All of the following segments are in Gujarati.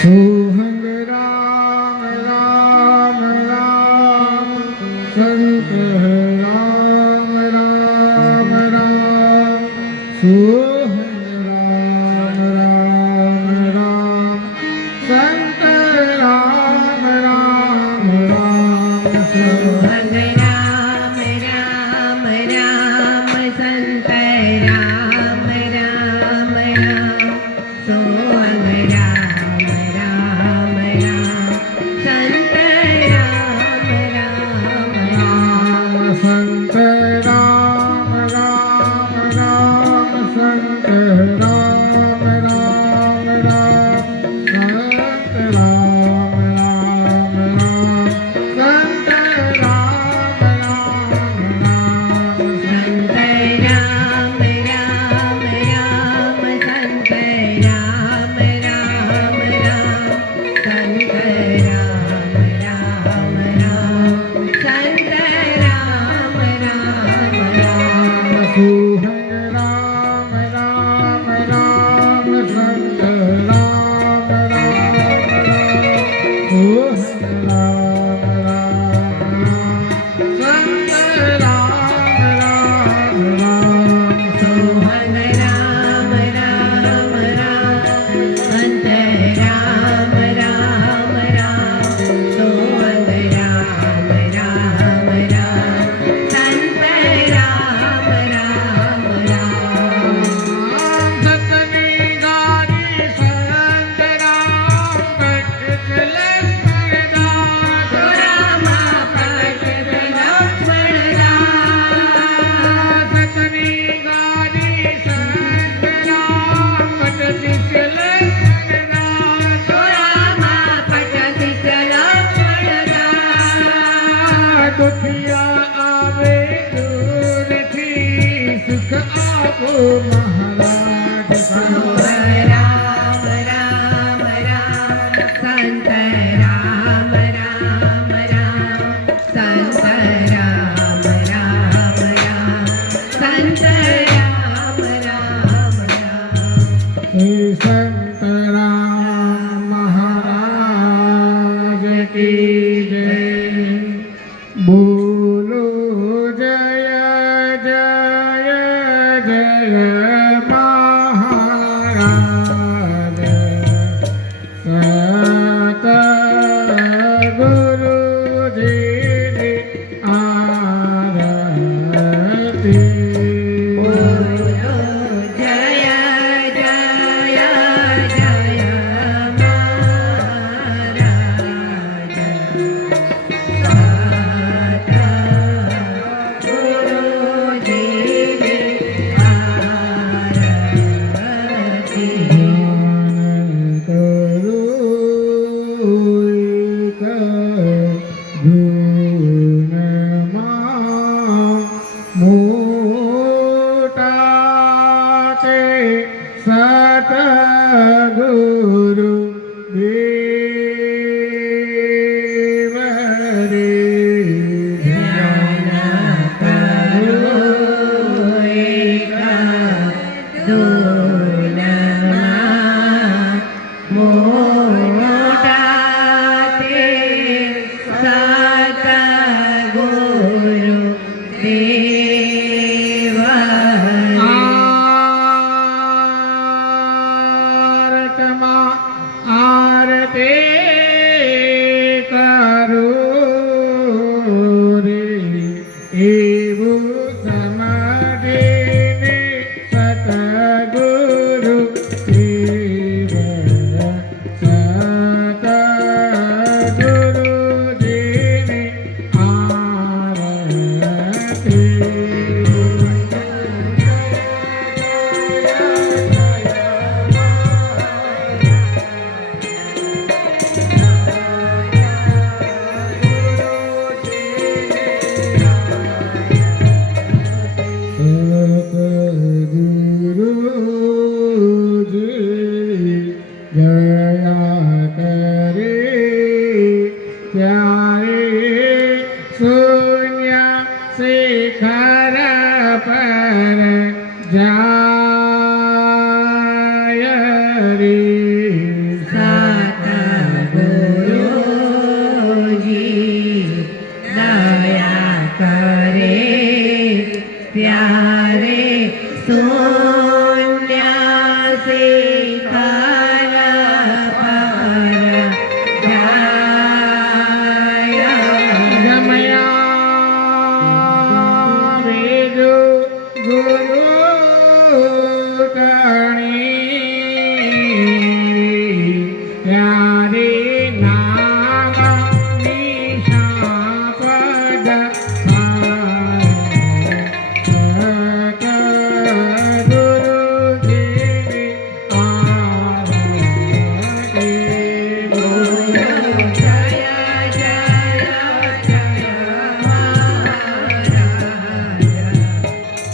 सोहंग राम राम राम संत राम राम राम सोहंग राम राम राम संत राम राम राम सोहंग राम राम राम संत राम राम राम सोहंग राम राम राम संत राम राम राम संत राम राम राम संत સોહમ રામ રામ રામ સંત રામ રામ રામ સોહમ રામ રામ રામ સંત રામ રામ રામ સતની ગાડી સંત રામ પટલ પરદાસ રામા પટત લક્ષ્મણ રામ સતની ગાડી સંત રામ પટલ પરદાસ રામા પટત લક્ષ્મણ રામ દુખિયા આવે દૂરથી સુખ આપો મહારાજ રામ રામ રામ સંત રામ રામ રામ સંત રામ રામ રામ સંત રામ રામ રામ શ્રી સંત રામ મહારાજ કી જય બોલો જય જય જય મહારાજ સત ગુરુજીની આરતી બોલો જય જય જય મહારાજ સતગુરુ દેવ રે આરતી કરો રે એવું સમજીને સતગુરુ દેવ સતગુરુજીને સતગુરુજી દયા કરે ત્યારે શૂન્ય શિખર પર જાય રે સતગુરુજી દયા કરે ત્યારે શૂન્ય શિખર પર જાય જમયા વેદુ ગુરુ કરણી ત્યારે નામ નિશા પદ જય જય જય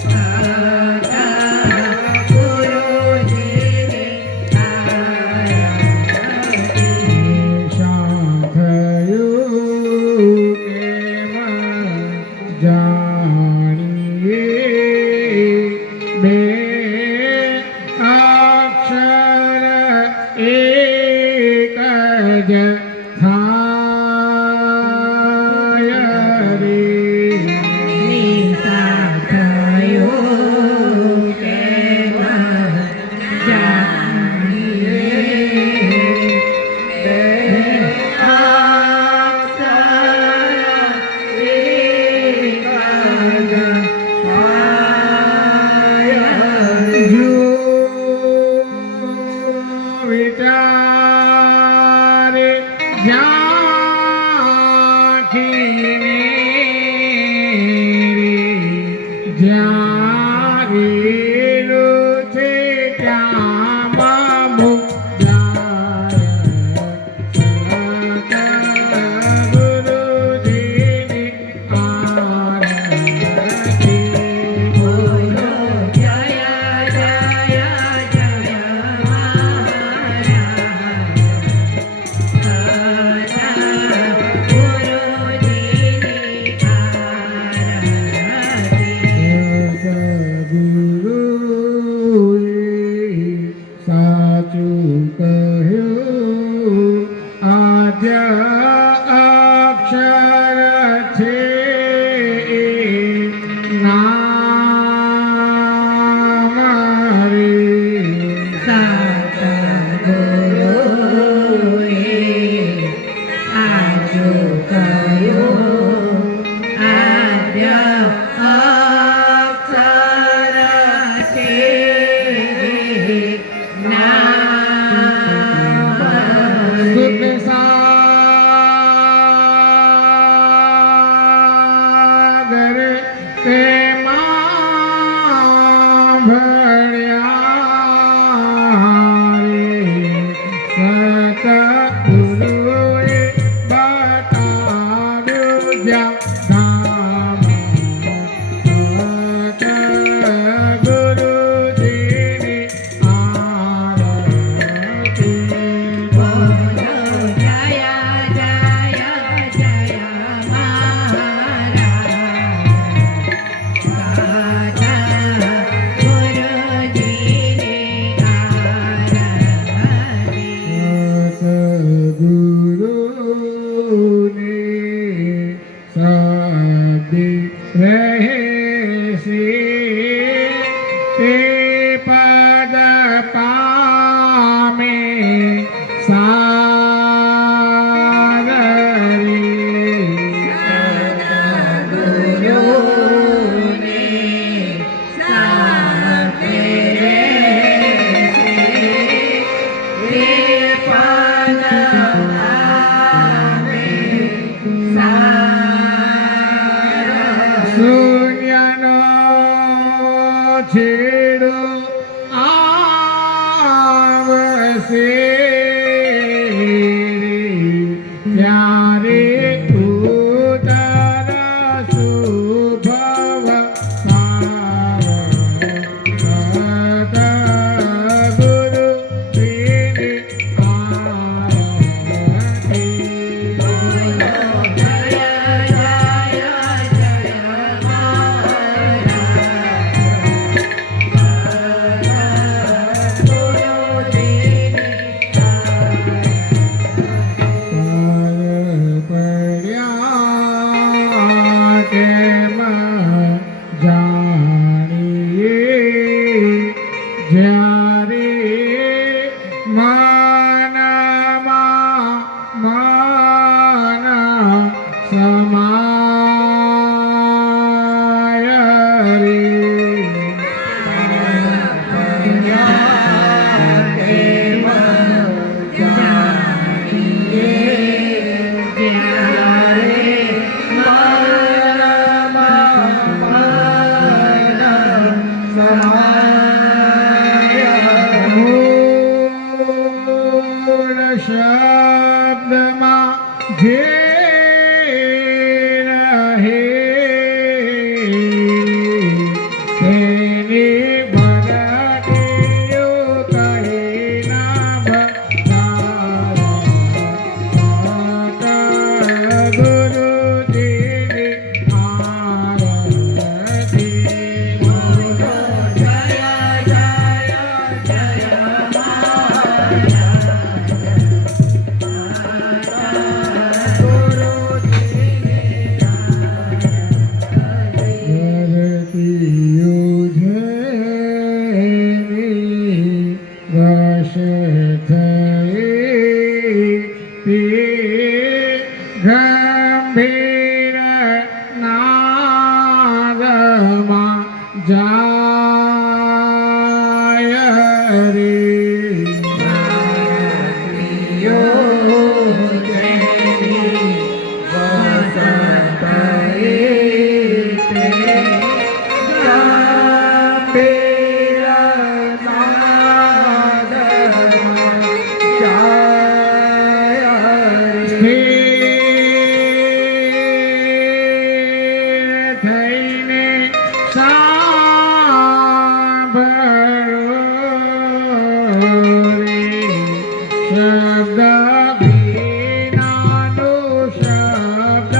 મહારાજ જ્યાં રેલું છે ત્યાં બાબુ જાય સતગુરુજીની આરતી. બોલો જય જય જય સદગુરુએ સાચું કહ્યું આદ્ય અક્ષર છે એ નામ રે. સુખ સાગર તેમાં ભળ્યા રે સતગુરુએ બતાવ્યું જ્યાં સતગુરુજીની આરતી. સદગુરુને સદી રહેશે તે પદ પામે શૂન્યનો છેડો આવશે ત્યારે ઉતરશું ભવ સદગુરુજીની જ્યારે મનમાં મન સમાય રે. મૂળ શબ્દમાં જે રહે તેની ભરતીઓ કહે ના ભક્તા સતગુરુજીની આરતી. ગંભીર નાદમાં જાય રે. Yeah. થઈને સાંભળો રે શબ્દ વિનાનો શબ્દ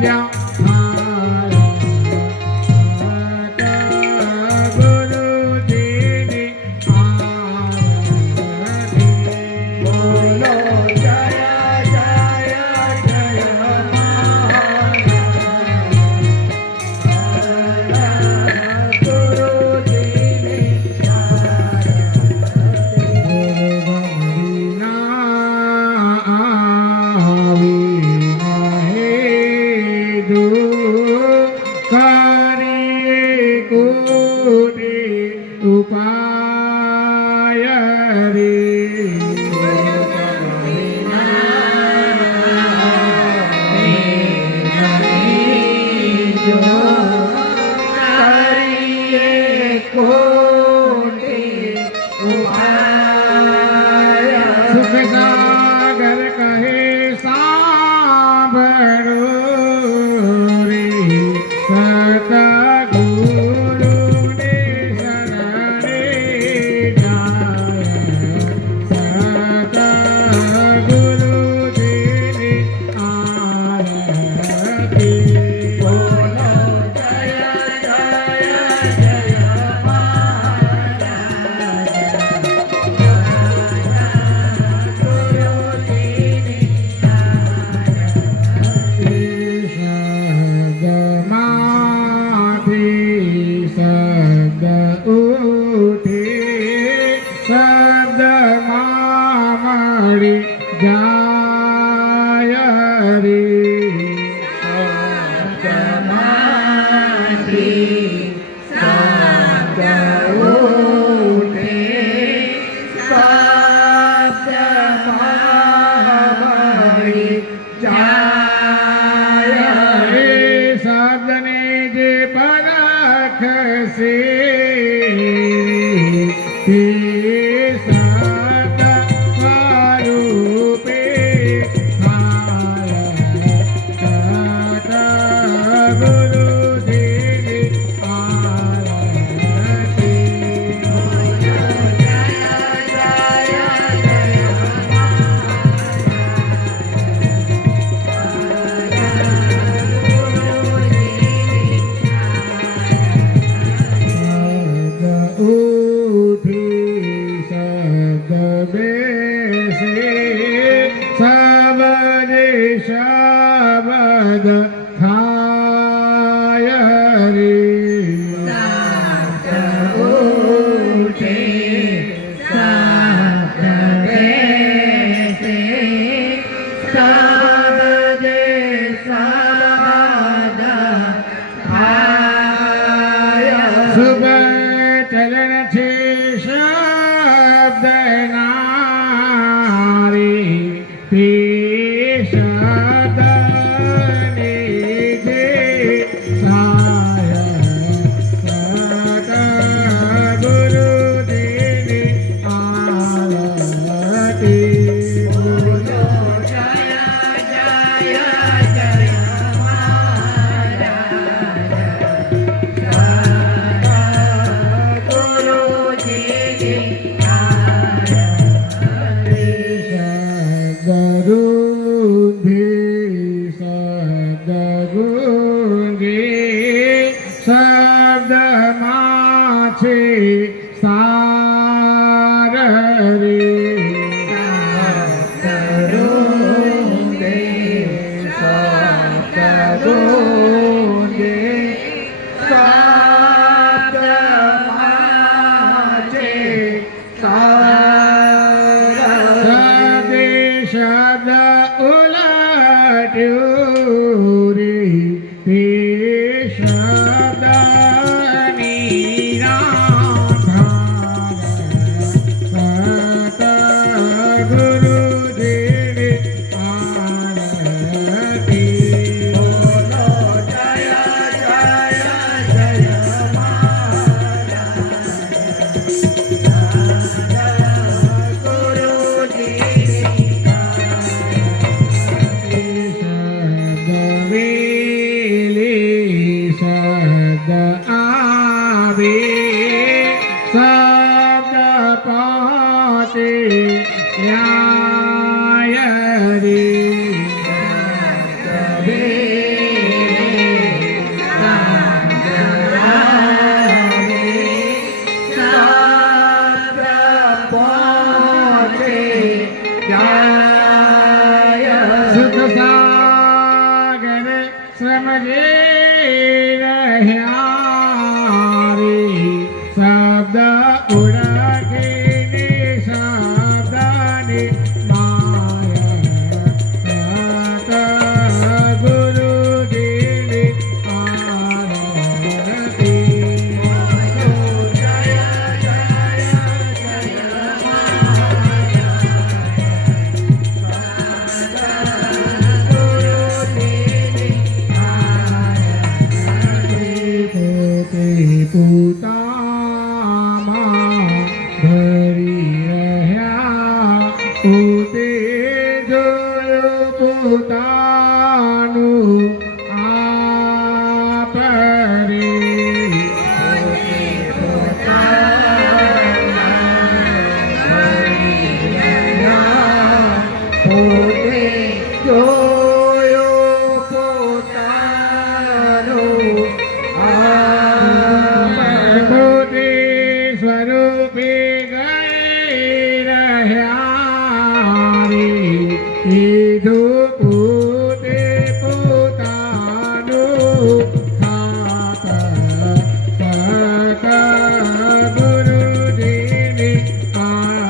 જ્યાં ગુરુજીની આરતી બોલો જય જય જય ઉપાય રે સુખ સાગર કહે સાંભળો રે સતગુરુને શરણે જાય સતગુરુજીની આરતી બોલો જય જય જય જાય રે શબ્દને જે પરખશે તે સત સ્વરૂપે થાય સત ગુરુજીની આરતી ઉઠી શબ્દ બેસે શબ્દે શબ્દ થાય રે શુભ ચલણ છે શબ્દ નારી તે શબ્દને જે સાય સત ગુરુજીની આરતી બોલો જય જય જય શબ્દમાં છે સાર રે શબ્દ ઉલટ્યું રે તે શબ્દની રાધા આવે શબ્દ પાતે ન્યાય રે સુખ સાગર સમજે રહ્યા રે શબ્દ ઉડકીને શબ્દને માયા ગુરુદેવે આરતી પોતામાં ભરી રહ્યા પોતે જોયું પોતાનું આપરે પોતે જોયું પોતાનું પોતે સ્વરૂપે ગઈ રહ્યા રે કીધું પોતે પોતાનું ખાત ગુરુજીને આરતી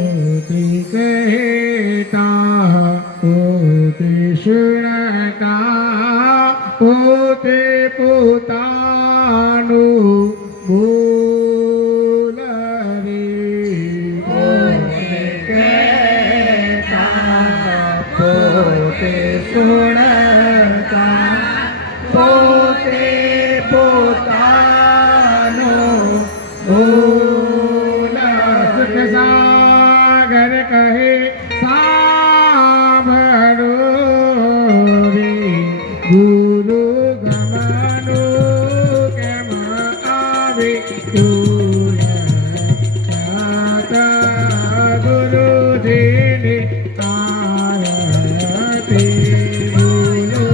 પોતે કહેતા પોતે સુણતા પોતે પોતાનું બોલ રે પોતે કહેતા પોતે સુણતા પોતે પોતાનું બોલ સુખ સાગર કહે સાંભળો રે ગુરુ ગમનો કેમ આવે સાત ગુરુજીને આરતી બોલો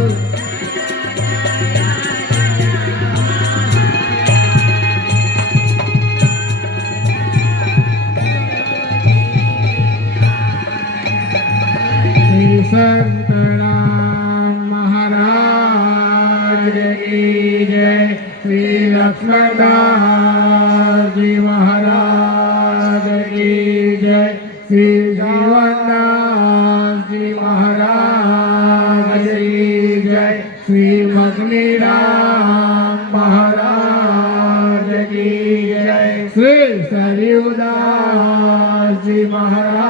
શ્રી સંતરામ મહારાજ કી જય શ્રી લક્ષ્મણદાસજી મહારાજ કી જય શ્રી જીવનદાસજી મહારાજ કી જય શ્રી મગનીરામ મહારાજ કી જય શ્રી સરયુદાસજી મહારાજ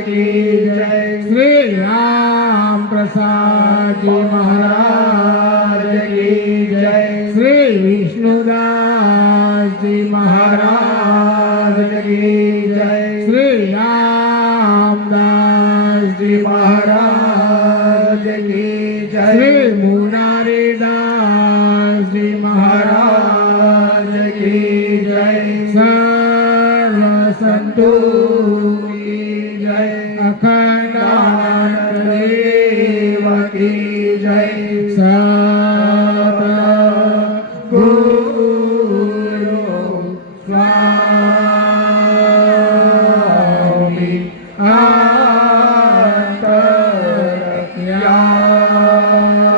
की जय श्री राम प्रसाद जी महाराज की जय श्री विष्णुदास जी महाराज की जय श्री रामदास जी महाराज की जय श्री मुरारीदास जी महाराज की जय सर्व संतों की जय अखंडानंद देव की जय सत गुरु स्वामी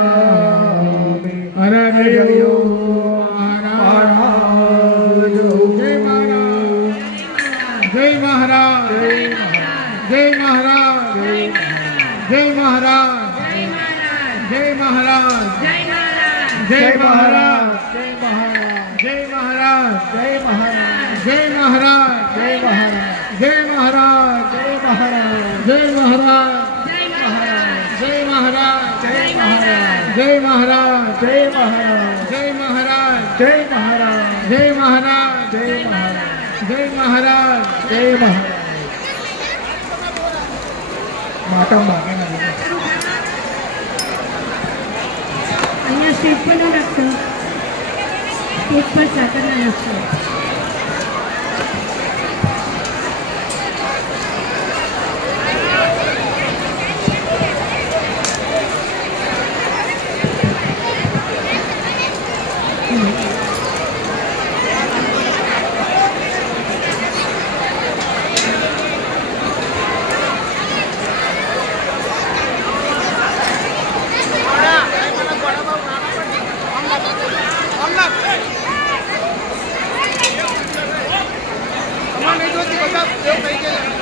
अंतरयामी हरे जयो जय महाराज जय महाराज जय महाराज जय महाराज जय महाराज जय महाराज जय महाराज जय महाराज जय महाराज जय महाराज जय महाराज जय महाराज जय महाराज जय महाराज जय महाराज जय महाराज जय महाराज जय महाराज जय महाराज जय महाराज जय महाराज जय महाराज माता मागे અહીંયા સ્ટેજ પર ન રાખશો સ્ટેજ પર સાકર ના રાખશો નહીં જોતી બધા કેવું થઈ ગયેલા